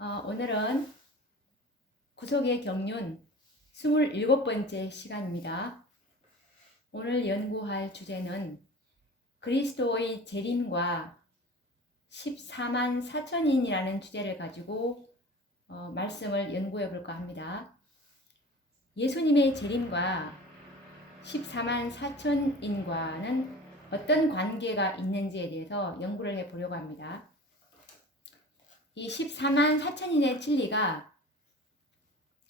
오늘은 구속의 경륜 27번째 시간입니다. 오늘 연구할 주제는 그리스도의 재림과 14만 4천인이라는 주제를 가지고 말씀을 연구해 볼까 합니다. 예수님의 재림과 14만 4천인과는 어떤 관계가 있는지에 대해서 연구를 해 보려고 합니다. 이 14만 4천인의 진리가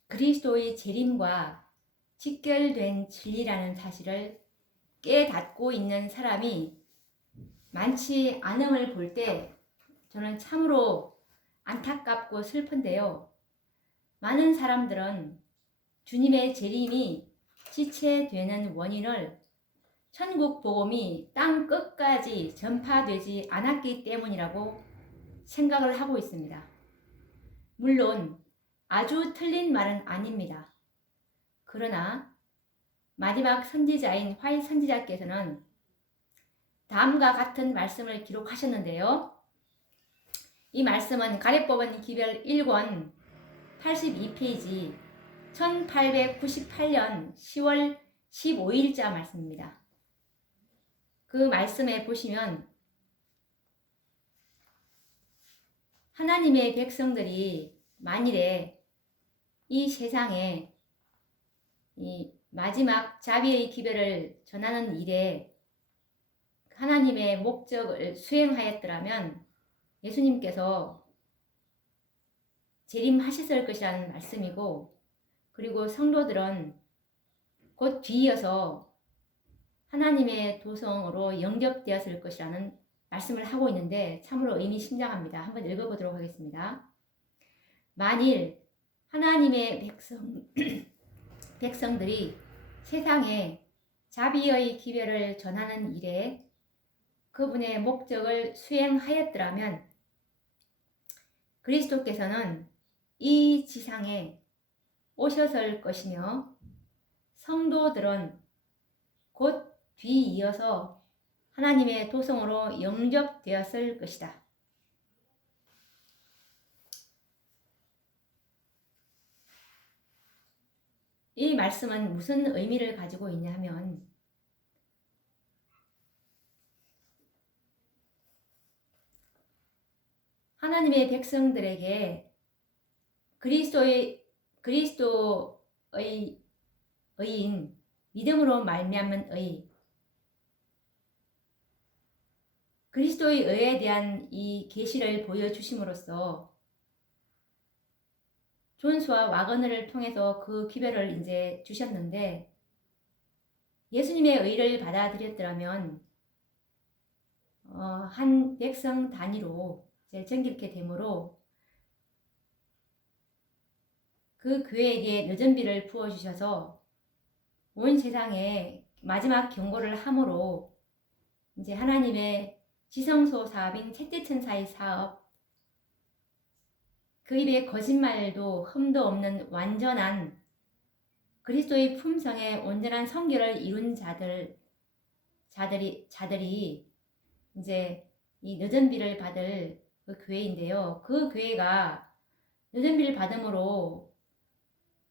그리스도의 재림과 직결된 진리라는 사실을 깨닫고 있는 사람이 많지 않음을 볼 때 저는 참으로 안타깝고 슬픈데요. 많은 사람들은 주님의 재림이 지체되는 원인을 천국 복음이 땅 끝까지 전파되지 않았기 때문이라고 생각을 하고 있습니다. 물론 아주 틀린 말은 아닙니다. 그러나 마지막 선지자인 화이 선지자께서는 다음과 같은 말씀을 기록하셨는데요. 이 말씀은 가래법은 기별 1권 82페이지 1898년 10월 15일자 말씀입니다. 그 말씀에 보시면 하나님의 백성들이 만일에 이 세상에 이 마지막 자비의 기별을 전하는 일에 하나님의 목적을 수행하였더라면 예수님께서 재림하셨을 것이라는 말씀이고, 그리고 성도들은 곧 뒤이어서 하나님의 도성으로 영접되었을 것이라는 말씀을 하고 있는데 참으로 의미심장합니다. 한번 읽어보도록 하겠습니다. 만일 하나님의 백성들이 세상에 자비의 기별을 전하는 일에 그분의 목적을 수행하였더라면 그리스도께서는 이 지상에 오셨을 것이며 성도들은 곧 뒤이어서 하나님의 도성으로 영접되었을 것이다. 이 말씀은 무슨 의미를 가지고 있냐 하면 하나님의 백성들에게 그리스도의 의인, 믿음으로 말미암은 의, 그리스도의 의에 대한 이 계시를 보여주심으로써 존수와 와거너를 통해서 그 기별을 이제 주셨는데, 예수님의 의를 받아들였더라면 한 백성 단위로 이제 정결케 되므로 그 교회에게 늦은 비를 부어주셔서 온 세상에 마지막 경고를 함으로 이제 하나님의 지성소 사업인 셋째 천사의 사업, 그 입에 거짓말도 흠도 없는 완전한 그리스도의 품성의 온전한 성결을 이룬 자들이 이제 이 늦은 비를 받을 그 교회인데요. 그 교회가 늦은 비를 받음으로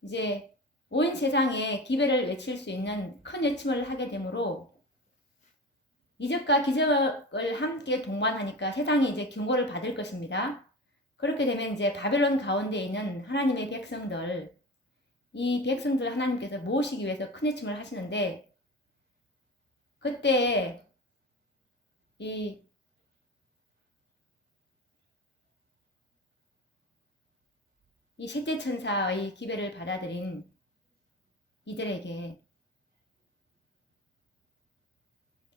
이제 온 세상에 기별을 외칠 수 있는 큰 외침을 하게 되므로 이적과 기적을 함께 동반하니까 세상이 이제 경고를 받을 것입니다. 그렇게 되면 이제 바벨론 가운데 있는 하나님의 백성들, 이 백성들 하나님께서 모으시기 위해서 큰 외침을 하시는데, 그때 이 셋째 천사의 기별을 받아들인 이들에게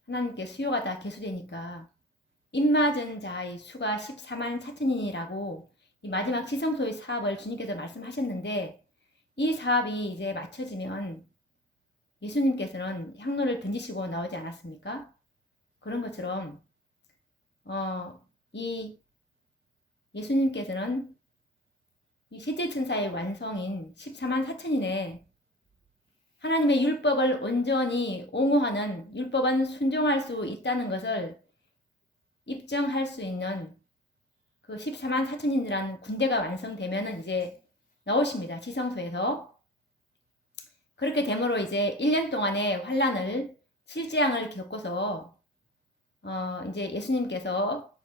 하나님께 수요가 다 개수되니까 입맞은 자의 수가 14만 4천인이라고 이 마지막 지성소의 사업을 주님께서 말씀하셨는데, 이 사업이 이제 마쳐지면 예수님께서는 향로를 던지시고 나오지 않았습니까? 그런 것처럼 이 예수님께서는 이 셋째 천사의 완성인 14만 4천인에 하나님의 율법을 온전히 옹호하는, 율법은 순종할 수 있다는 것을 입증할 수 있는 그 14만 4천인이라는 군대가 완성되면은 이제 나오십니다. 지성소에서. 그렇게 되므로 이제 1년 동안의 환란을 실재앙을 겪고서 이제 예수님께서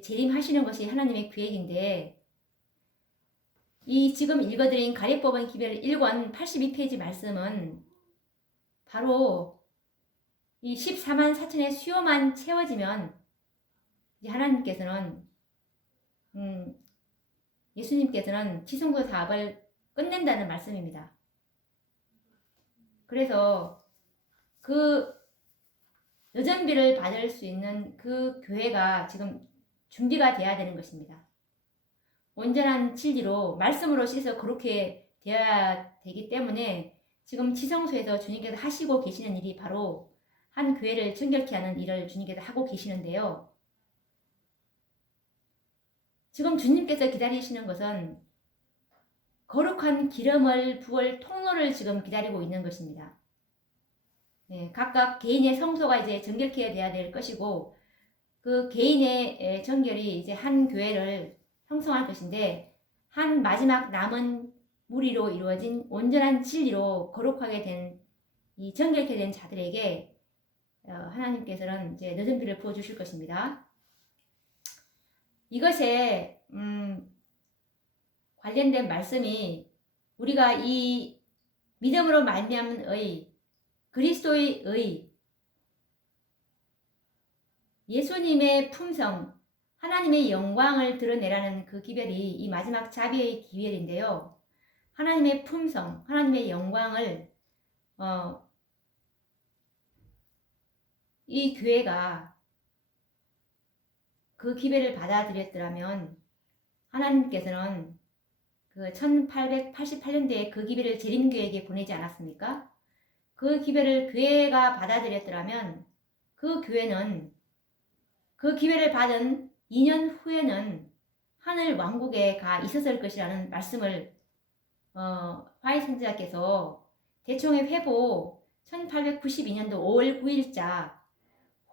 재림하시는 것이 하나님의 계획인데, 이 지금 읽어드린 가리법은 기별 1권 82페이지 말씀은 바로 이 14만 4천의 수요만 채워지면 이제 하나님께서는 예수님께서는 지성소 사업을 끝낸다는 말씀입니다. 그래서 그 여전비를 받을 수 있는 그 교회가 지금 준비가 돼야 되는 것입니다. 온전한 진리로 말씀으로 씻어 그렇게 되어야 되기 때문에 지금 지성소에서 주님께서 하시고 계시는 일이 바로 한 교회를 정결케 하는 일을 주님께서 하고 계시는데요. 지금 주님께서 기다리시는 것은 거룩한 기름을 부을 통로를 지금 기다리고 있는 것입니다. 네, 각각 개인의 성소가 이제 정결케 돼야 될 것이고, 그 개인의 정결이 이제 한 교회를 형성할 것인데, 한 마지막 남은 무리로 이루어진 온전한 진리로 거룩하게 된 이 정결케 된 자들에게 하나님께서는 이제 늦은 비를 부어 주실 것입니다. 이것에 관련된 말씀이 우리가 이 믿음으로 말미암은 의, 그리스도의 의, 예수님의 품성, 하나님의 영광을 드러내라는 그 기별이 이 마지막 자비의 기별인데요. 하나님의 품성, 하나님의 영광을 이 교회가 그 기별을 받아들였더라면 하나님께서는 그 1888년도에 그 기별을 재림교회에게 보내지 않았습니까? 그 기별을 교회가 받아들였더라면 그 교회는 그 기별을 받은 2년 후에는 하늘 왕국에 가 있었을 것이라는 말씀을 화이 선지자께서 대총회 회보 1892년도 5월 9일자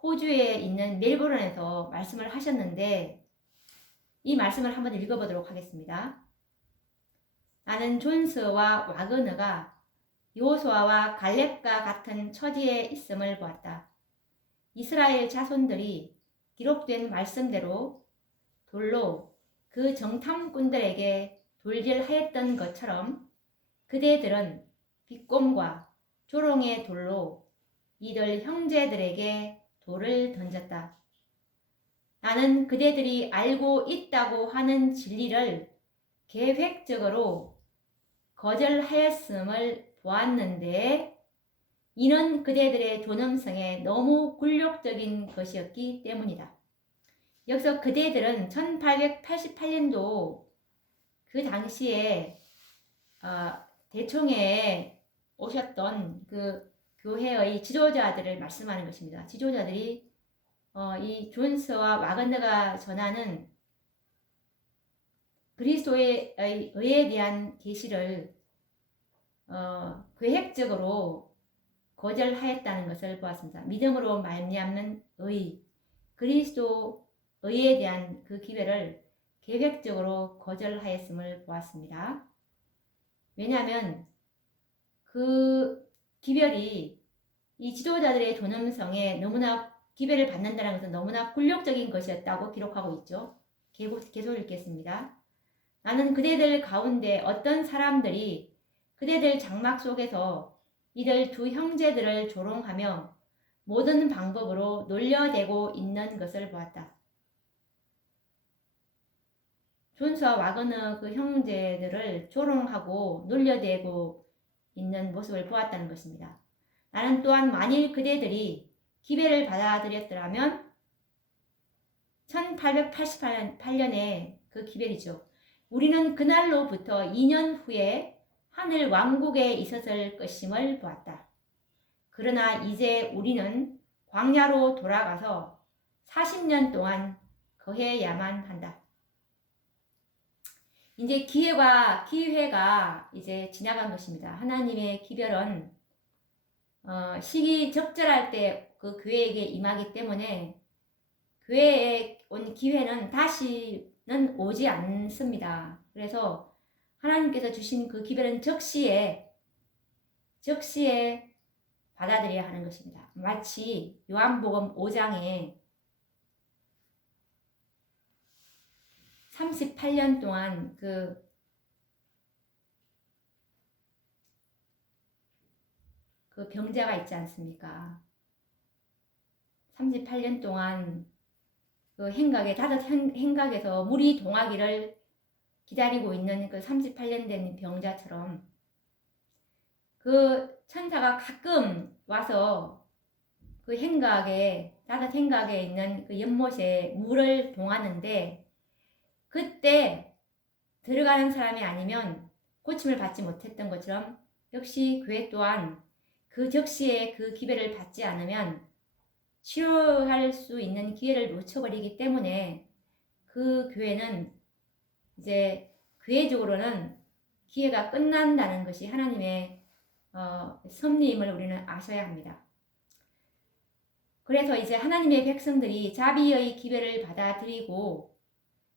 호주에 있는 멜버른에서 말씀을 하셨는데, 이 말씀을 한번 읽어보도록 하겠습니다. 나는 존스와 와그너가 여호수아와 갈렙과 같은 처지에 있음을 보았다. 이스라엘 자손들이 기록된 말씀대로 돌로 그 정탐꾼들에게 돌질하였던 것처럼 그대들은 비꼼과 조롱의 돌로 이들 형제들에게 돌을 던졌다. 나는 그대들이 알고 있다고 하는 진리를 계획적으로 거절하였음을 보았는데, 이는 그대들의 존엄성에 너무 굴욕적인 것이었기 때문이다. 여기서 그대들은 1888년도 그 당시에 대총회에 오셨던 그 교회의 지도자들을 말씀하는 것입니다. 지도자들이 이 존스와 와그너가 전하는 그리스도의 의에 대한 계시를 계획적으로 거절하였다는 것을 보았습니다. 믿음으로 말미암는 의, 그리스도 의에 대한 그 기회를 계획적으로 거절하였음을 보았습니다. 왜냐하면 그 기별이 이 지도자들의 존엄성에 너무나 기별을 받는다는 것은 너무나 굴욕적인 것이었다고 기록하고 있죠. 계속 읽겠습니다. 나는 그대들 가운데 어떤 사람들이 그대들 장막 속에서 이들 두 형제들을 조롱하며 모든 방법으로 놀려대고 있는 것을 보았다. 존스와 와그너 그 형제들을 조롱하고 놀려대고 있는 모습을 보았다는 것입니다. 나는 또한 만일 그대들이 기별을 받아들였더라면 1888년에 그 기별이죠. 우리는 그날로부터 2년 후에 하늘 왕국에 있었을 것임을 보았다. 그러나 이제 우리는 광야로 돌아가서 40년 동안 거해야만 한다. 이제 기회가 이제 지나간 것입니다. 하나님의 기별은 시기 적절할 때 그 교회에게 임하기 때문에 교회의 온 기회는 다시는 오지 않습니다. 그래서 하나님께서 주신 그 기회는 적시에 받아들여야 하는 것입니다. 마치 요한복음 5장에 38년 동안 그 병자가 있지 않습니까? 38년 동안 그 행각에, 다섯 행각에서 물이 동하기를 기다리고 있는 그 38년 된 병자처럼 그 천사가 가끔 와서 그 행각에, 다섯 행각에 있는 그 연못에 물을 동하는데 그때 들어가는 사람이 아니면 고침을 받지 못했던 것처럼 역시 교회 또한 그 적시에 그 기회를 받지 않으면 치료할 수 있는 기회를 놓쳐버리기 때문에 그 교회는 이제 교회적으로는 기회가 끝난다는 것이 하나님의 섭리임을 우리는 아셔야 합니다. 그래서 이제 하나님의 백성들이 자비의 기회를 받아들이고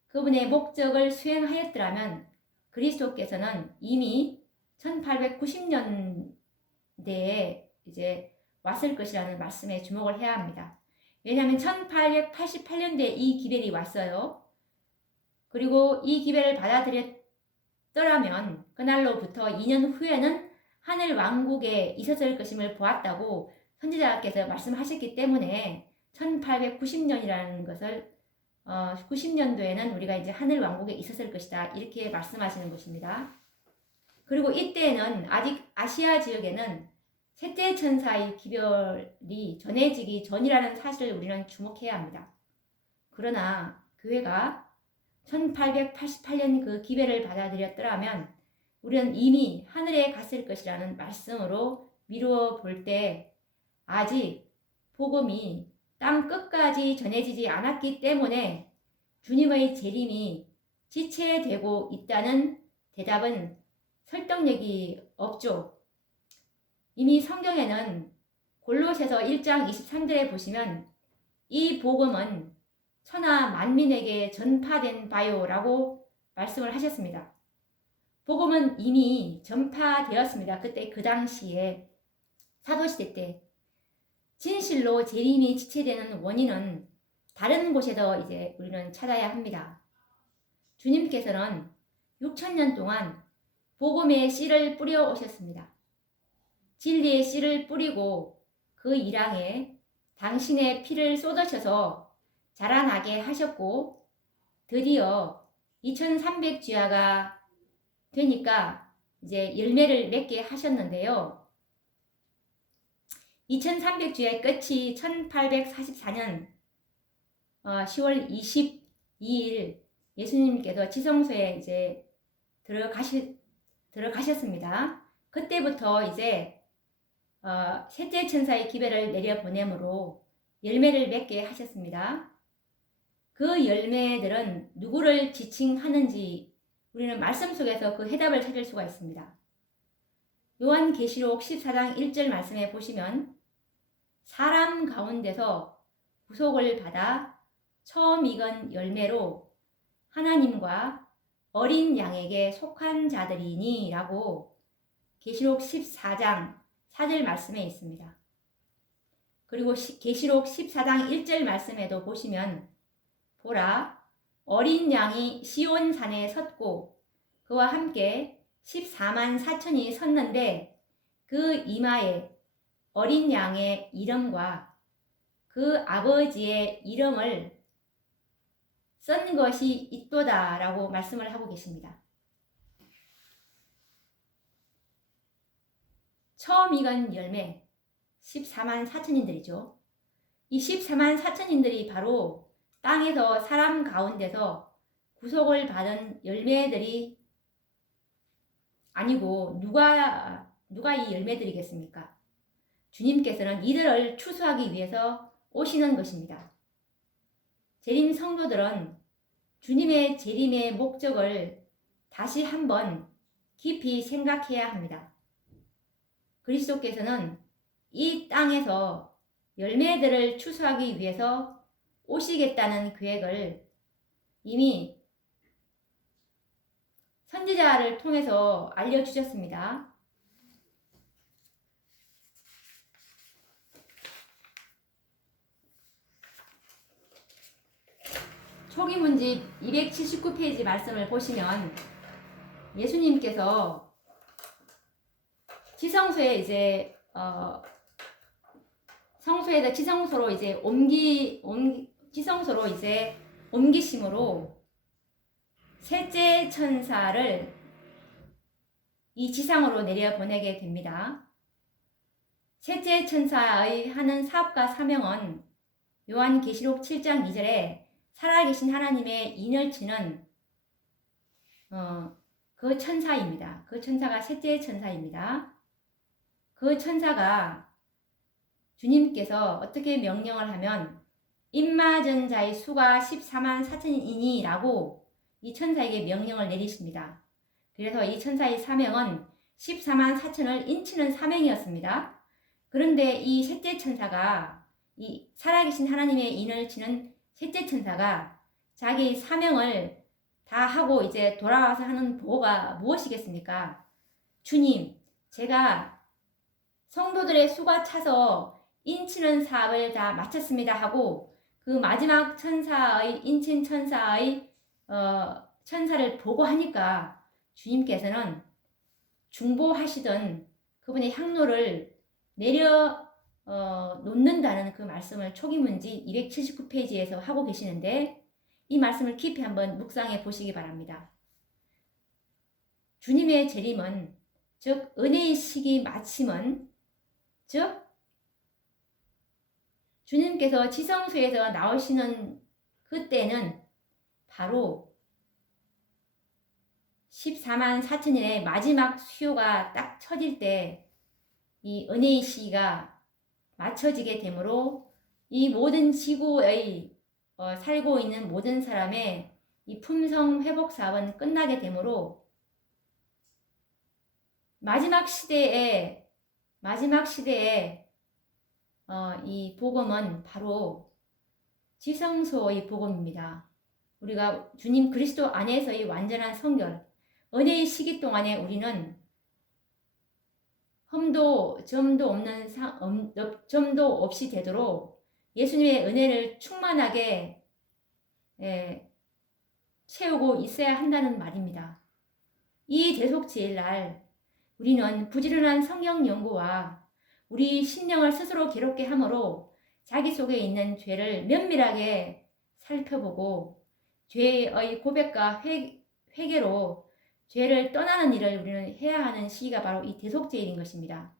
그분의 목적을 수행하였더라면 그리스도께서는 이미 1890년대에 이제 왔을 것이라는 말씀에 주목을 해야 합니다. 왜냐하면 1888년대에 이 기별이 왔어요. 그리고 이 기별을 받아들였더라면 그날로부터 2년 후에는 하늘 왕국에 있었을 것임을 보았다고 선지자께서 말씀하셨기 때문에 1890년이라는 것을 90년도에는 우리가 이제 하늘 왕국에 있었을 것이다 이렇게 말씀하시는 것입니다. 그리고 이때에는 아직 아시아 지역에는 셋째 천사의 기별이 전해지기 전이라는 사실을 우리는 주목해야 합니다. 그러나 교회가 1888년 그 기별을 받아들였더라면 우리는 이미 하늘에 갔을 것이라는 말씀으로 미루어 볼 때 아직 복음이 땅 끝까지 전해지지 않았기 때문에 주님의 재림이 지체되고 있다는 대답은 설득력이 없죠. 이미 성경에는 골로새서 1장 23절에 보시면 이 복음은 천하 만민에게 전파된 바요라고 말씀을 하셨습니다. 복음은 이미 전파되었습니다. 그때 그 당시에 사도시대 때 진실로 재림이 지체되는 원인은 다른 곳에서 이제 우리는 찾아야 합니다. 주님께서는 6,000년 동안 복음의 씨를 뿌려 오셨습니다. 진리의 씨를 뿌리고 그 일항에 당신의 피를 쏟으셔서 자라나게 하셨고 드디어 2300주야가 되니까 이제 열매를 맺게 하셨는데요. 2300주의 끝이 1844년 10월 22일 예수님께서 지성소에 이제 들어가셨습니다. 그때부터 이제 셋째 천사의 기별을 내려보내므로 열매를 맺게 하셨습니다. 그 열매들은 누구를 지칭하는지 우리는 말씀 속에서 그 해답을 찾을 수가 있습니다. 요한계시록 14장 1절 말씀에 보시면 사람 가운데서 구속을 받아 처음 익은 열매로 하나님과 어린 양에게 속한 자들이니 라고 계시록 14장 4절 말씀에 있습니다. 그리고 계시록 14장 1절 말씀에도 보시면 보라 어린 양이 시온산에 섰고 그와 함께 14만 4천이 섰는데 그 이마에 어린 양의 이름과 그 아버지의 이름을 쓴 것이 있도다 라고 말씀을 하고 계십니다. 처음 익은 열매 14만 4천인들이죠. 이 14만 4천인들이 바로 땅에서 사람 가운데서 구속을 받은 열매들이 아니고 누가 이 열매들이겠습니까? 주님께서는 이들을 추수하기 위해서 오시는 것입니다. 재림 성도들은 주님의 재림의 목적을 다시 한번 깊이 생각해야 합니다. 그리스도께서는 이 땅에서 열매들을 추수하기 위해서 오시겠다는 계획을 이미 선지자를 통해서 알려주셨습니다. 초기문집 279페이지 말씀을 보시면 예수님께서 지성소에 이제 성소에다 지성소로 이제 지성소로 이제 옮기심으로 셋째 천사를 이 지상으로 내려보내게 됩니다. 셋째 천사의 하는 사업과 사명은 요한계시록 7장 2절에 살아계신 하나님의 인을 치는 그 천사입니다. 그 천사가 셋째 천사입니다. 그 천사가 주님께서 어떻게 명령을 하면 입맞은 자의 수가 14만 4천이니 라고 이 천사에게 명령을 내리십니다. 그래서 이 천사의 사명은 14만 4천을 인치는 사명이었습니다. 그런데 이 셋째 천사가 이 살아계신 하나님의 인을 치는 셋째 천사가 자기 사명을 다 하고 이제 돌아와서 하는 보고가 무엇이겠습니까? 주님, 제가 성도들의 수가 차서 인치는 사업을 다 마쳤습니다 하고 그 마지막 천사의 인친 천사의 천사를 보고하니까 주님께서는 중보하시던 그분의 향로를 내려 놓는다는 그 말씀을 초기문지 279페이지에서 하고 계시는데 이 말씀을 깊이 한번 묵상해 보시기 바랍니다. 주님의 재림은 즉 은혜의 시기 마침은 즉 주님께서 지성소에서 나오시는 그때는 바로 14만 4천일의 마지막 수요가 딱 쳐질 때 이 은혜의 시기가 맞춰지게 되므로 이 모든 지구의 살고 있는 모든 사람의 이 품성 회복 사업은 끝나게 되므로 마지막 시대에 이 복음은 바로 지성소의 복음입니다. 우리가 주님 그리스도 안에서의 완전한 성결, 은혜의 시기 동안에 우리는 흠도 점도 없이 되도록 예수님의 은혜를 충만하게 채우고 있어야 한다는 말입니다. 이 대속제일날 우리는 부지런한 성경 연구와 우리 심령을 스스로 괴롭게 함으로 자기 속에 있는 죄를 면밀하게 살펴보고 죄의 고백과 회개로 죄를 떠나는 일을 우리는 해야 하는 시기가 바로 이 대속제일인 것입니다.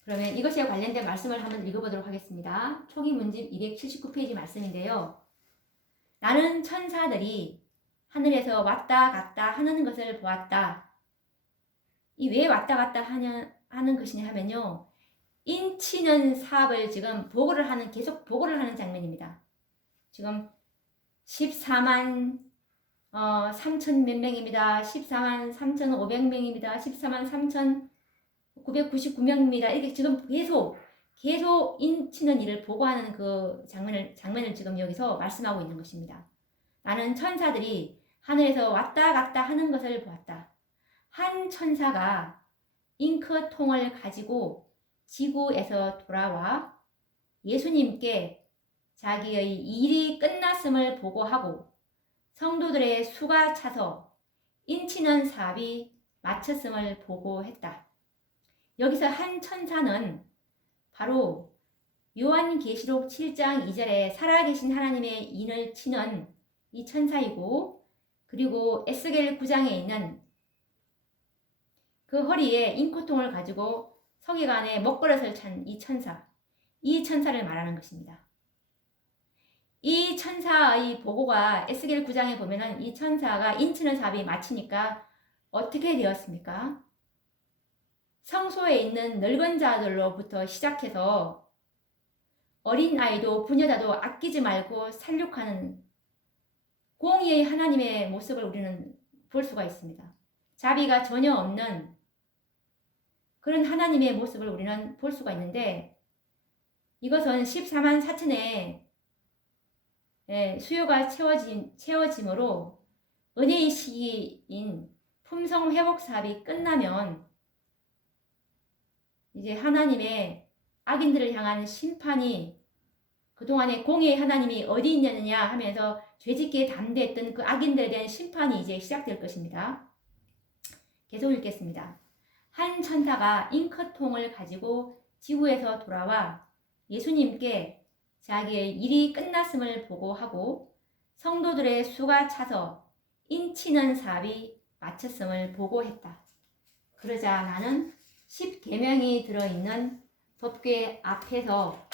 그러면 이것에 관련된 말씀을 한번 읽어보도록 하겠습니다. 초기문집 279페이지 말씀인데요. 나는 천사들이 하늘에서 왔다 갔다 하는 것을 보았다. 이 왜 왔다 갔다 하는 것이냐 하면요. 인치는 사업을 지금 계속 보고를 하는 장면입니다. 지금 14만 3천 몇 명입니다. 14만 3,500명입니다. 14만 3,999명입니다. 이렇게 지금 계속 인치는 일을 보고하는 그 장면을 지금 여기서 말씀하고 있는 것입니다. 나는 천사들이 하늘에서 왔다 갔다 하는 것을 보았다. 한 천사가 잉크통을 가지고 지구에서 돌아와 예수님께 자기의 일이 끝났음을 보고하고 성도들의 수가 차서 인치는 사업이 마쳤음을 보고했다. 여기서 한 천사는 바로 요한계시록 7장 2절에 살아계신 하나님의 인을 치는 이 천사이고, 그리고 에스겔 9장에 있는 그 허리에 잉크통을 가지고 서기관의 먹그릇을 찬 이 천사를 말하는 것입니다. 이 천사의 보고가 에스겔 9장에 보면은 이 천사가 인치는 사업이 마치니까 어떻게 되었습니까? 성소에 있는 늙은 자들로부터 시작해서 어린아이도 부녀자도 아끼지 말고 살육하는 공의의 하나님의 모습을 우리는 볼 수가 있습니다. 자비가 전혀 없는 그런 하나님의 모습을 우리는 볼 수가 있는데, 이것은 14만 4천의 수요가 채워짐으로 은혜의 시기인 품성 회복 사업이 끝나면 이제 하나님의 악인들을 향한 심판이, 그동안에 공의의 하나님이 어디 있느냐 하면서 죄짓기에 담대했던 그 악인들에 대한 심판이 이제 시작될 것입니다. 계속 읽겠습니다. 한 천사가 잉크통을 가지고 지구에서 돌아와 예수님께 자기의 일이 끝났음을 보고하고 성도들의 수가 차서 인치는 사업이 마쳤음을 보고했다. 그러자 나는 10계명이 들어있는 법궤 앞에서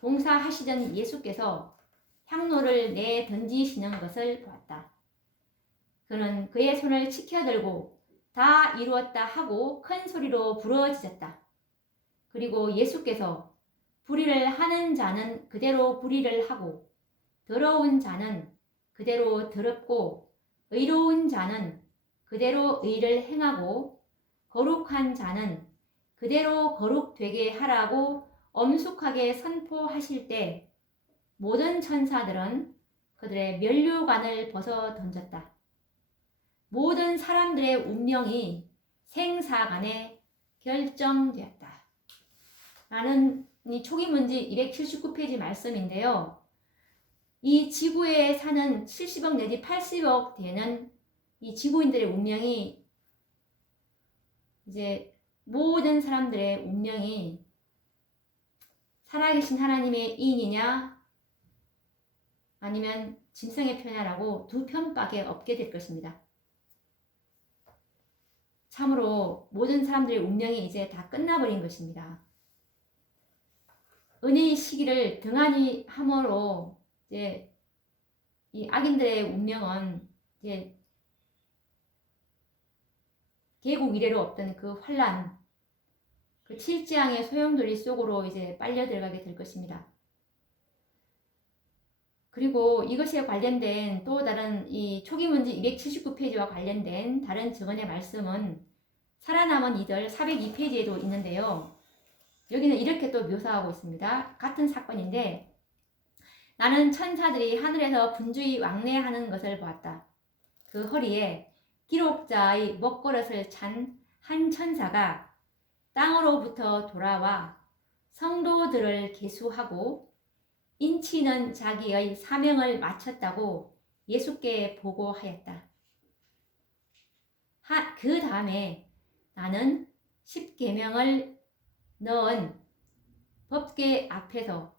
봉사하시던 예수께서 향로를 내던지시는 것을 보았다. 그는 그의 손을 치켜들고 다 이루었다 하고 큰 소리로 부르짖었다. 그리고 예수께서 불의를 하는 자는 그대로 불의를 하고 더러운 자는 그대로 더럽고 의로운 자는 그대로 의를 행하고 거룩한 자는 그대로 거룩되게 하라고 엄숙하게 선포하실 때 모든 천사들은 그들의 면류관을 벗어 던졌다. 모든 사람들의 운명이 생사간에 결정되었다. 라는 이 초기문지 279페이지 말씀인데요. 이 지구에 사는 70억 내지 80억 되는 이 지구인들의 운명이, 이제 모든 사람들의 운명이 살아계신 하나님의 이인이냐 아니면 짐승의 편이라고 두 편밖에 없게 될 것입니다. 참으로 모든 사람들의 운명이 이제 다 끝나버린 것입니다. 은혜의 시기를 등한히 함으로 이제 이 악인들의 운명은 이제 계국 이래로 없던 그 환란, 그 칠지양의 소용돌이 속으로 이제 빨려 들어가게 될 것입니다. 그리고 이것에 관련된 또 다른 이 초기문지 279페이지와 관련된 다른 증언의 말씀은 살아남은 이들 402페이지에도 있는데요. 여기는 이렇게 또 묘사하고 있습니다. 같은 사건인데, 나는 천사들이 하늘에서 분주히 왕래하는 것을 보았다. 그 허리에 기록자의 먹거릇을 찬 한 천사가 땅으로부터 돌아와 성도들을 계수하고 인치는 자기의 사명을 마쳤다고 예수께 보고하였다. 그 다음에 나는 10계명을 넣은 법궤 앞에서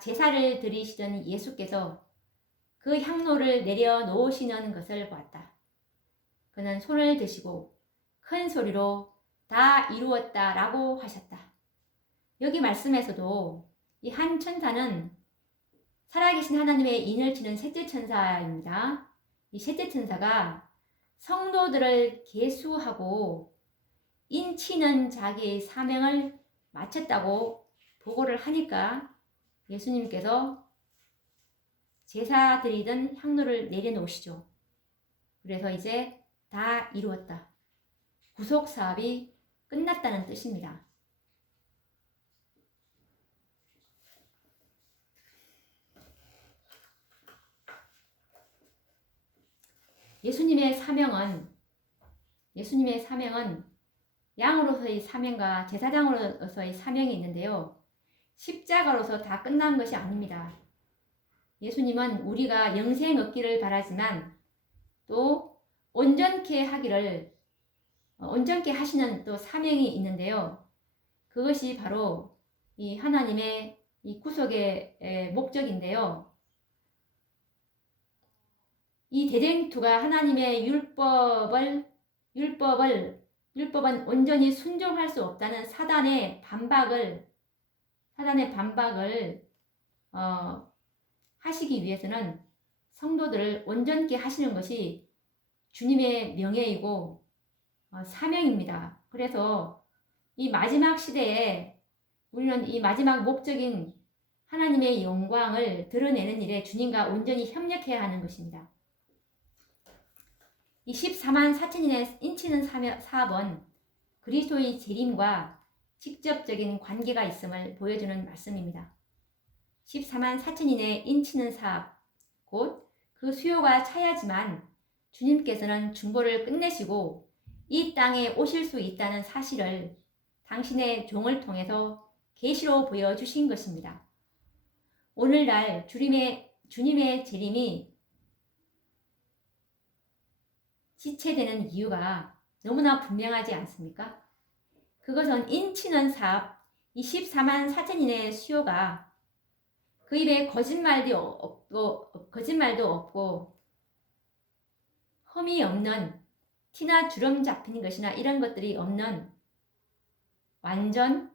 제사를 드리시던 예수께서 그 향로를 내려놓으시는 것을 보았다. 그는 손을 드시고 큰 소리로 다 이루었다 라고 하셨다. 여기 말씀에서도 이 한 천사는 살아계신 하나님의 인을 치는 셋째 천사입니다. 이 셋째 천사가 성도들을 계수하고 인치는 자기의 사명을 마쳤다고 보고를 하니까 예수님께서 제사 드리던 향로를 내려놓으시죠. 그래서 이제 다 이루었다. 구속 사업이 끝났다는 뜻입니다. 예수님의 사명은 양으로서의 사명과 제사장으로서의 사명이 있는데요. 십자가로서 다 끝난 것이 아닙니다. 예수님은 우리가 영생 얻기를 바라지만 또 온전케 하시는 또 사명이 있는데요. 그것이 바로 이 하나님의 이 구속의 목적인데요. 이 대쟁투가 하나님의 율법은 온전히 순종할 수 없다는 사단의 반박을 하시기 위해서는 성도들을 온전케 하시는 것이 주님의 명예이고 사명입니다. 그래서 이 마지막 시대에 우리는 이 마지막 목적인 하나님의 영광을 드러내는 일에 주님과 온전히 협력해야 하는 것입니다. 이 14만 4천인의 인치는 사업은 그리스도의 재림과 직접적인 관계가 있음을 보여주는 말씀입니다. 14만 4천인의 인치는 사업, 곧 그 수요가 차야지만 주님께서는 중보를 끝내시고 이 땅에 오실 수 있다는 사실을 당신의 종을 통해서 계시로 보여주신 것입니다. 오늘날 주님의 재림이 지체되는 이유가 너무나 분명하지 않습니까? 그것은 인치는 사업, 이 14만 4천인의 수요가 그 입에 거짓말도 없고 흠이 없는 티나 주름 잡힌 것이나 이런 것들이 없는 완전한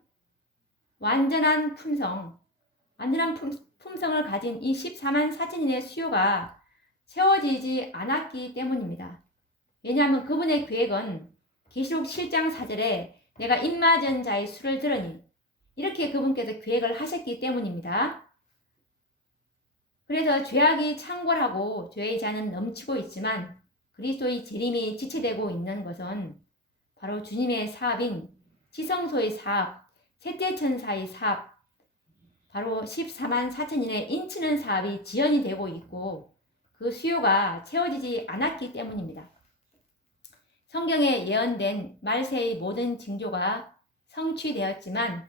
품성을 가진 이 14만 4천인의 수요가 채워지지 않았기 때문입니다. 왜냐하면 그분의 계획은 계시록 7장 4절에 내가 입맞은 자의 수를 들으니 이렇게 그분께서 계획을 하셨기 때문입니다. 그래서 죄악이 창궐하고 죄의 잔은 넘치고 있지만 그리스도의 재림이 지체되고 있는 것은 바로 주님의 사업인 지성소의 사업, 셋째 천사의 사업, 바로 14만 4천인의 인치는 사업이 지연이 되고 있고 그 수요가 채워지지 않았기 때문입니다. 성경에 예언된 말세의 모든 징조가 성취되었지만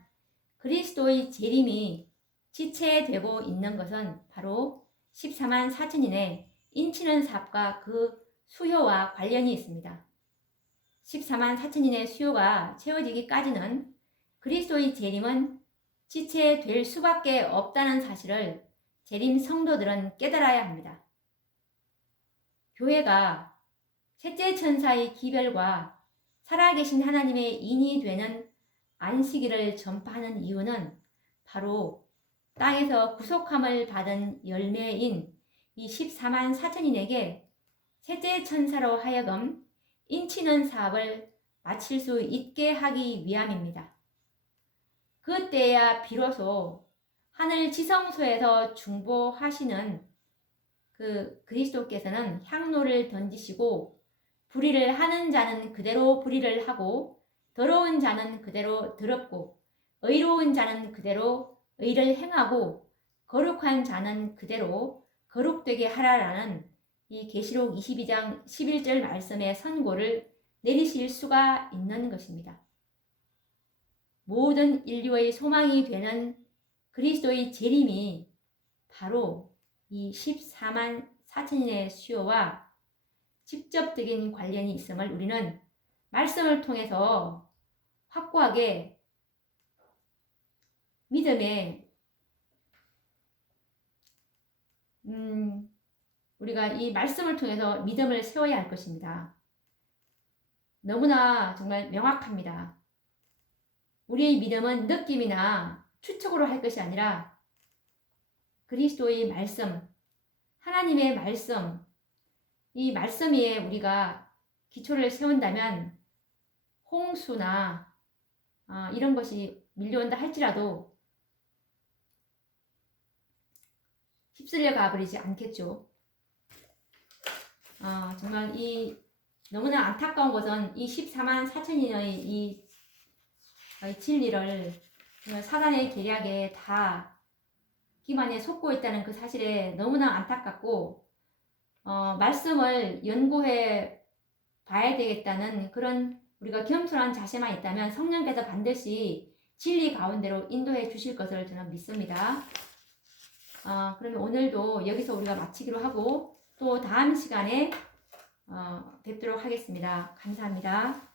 그리스도의 재림이 지체되고 있는 것은 바로 14만 4천인의 인치는 사업과 그 수요와 관련이 있습니다. 14만 4천인의 수요가 채워지기까지는 그리스도의 재림은 지체될 수밖에 없다는 사실을 재림 성도들은 깨달아야 합니다. 교회가 셋째 천사의 기별과 살아계신 하나님의 인이 되는 안식일을 전파하는 이유는 바로 땅에서 구속함을 받은 열매인 이 14만 4천인에게 셋째 천사로 하여금 인치는 사업을 마칠 수 있게 하기 위함입니다. 그때야 비로소 하늘 지성소에서 중보하시는 그 그리스도께서는 향로를 던지시고 불의를 하는 자는 그대로 불의를 하고 더러운 자는 그대로 더럽고 의로운 자는 그대로 의를 행하고 거룩한 자는 그대로 거룩되게 하라라는 이 계시록 22장 11절 말씀의 선고를 내리실 수가 있는 것입니다. 모든 인류의 소망이 되는 그리스도의 재림이 바로 이 14만 4천인의 수요와 직접적인 관련이 있음을 우리는 말씀을 통해서 확고하게 믿음에 우리가 이 말씀을 통해서 믿음을 세워야 할 것입니다. 너무나 정말 명확합니다. 우리의 믿음은 느낌이나 추측으로 할 것이 아니라 그리스도의 말씀, 하나님의 말씀, 이 말씀 위에 우리가 기초를 세운다면 홍수나 이런 것이 밀려온다 할지라도 휩쓸려 가버리지 않겠죠. 정말 이 너무나 안타까운 것은 이 14만 4천인의 이 진리를 사단의 계략에 다 기만에 속고 있다는 그 사실에 너무나 안타깝고 말씀을 연구해 봐야 되겠다는 그런 우리가 겸손한 자세만 있다면 성령께서 반드시 진리 가운데로 인도해 주실 것을 저는 믿습니다. 그러면 오늘도 여기서 우리가 마치기로 하고 또 다음 시간에 뵙도록 하겠습니다. 감사합니다.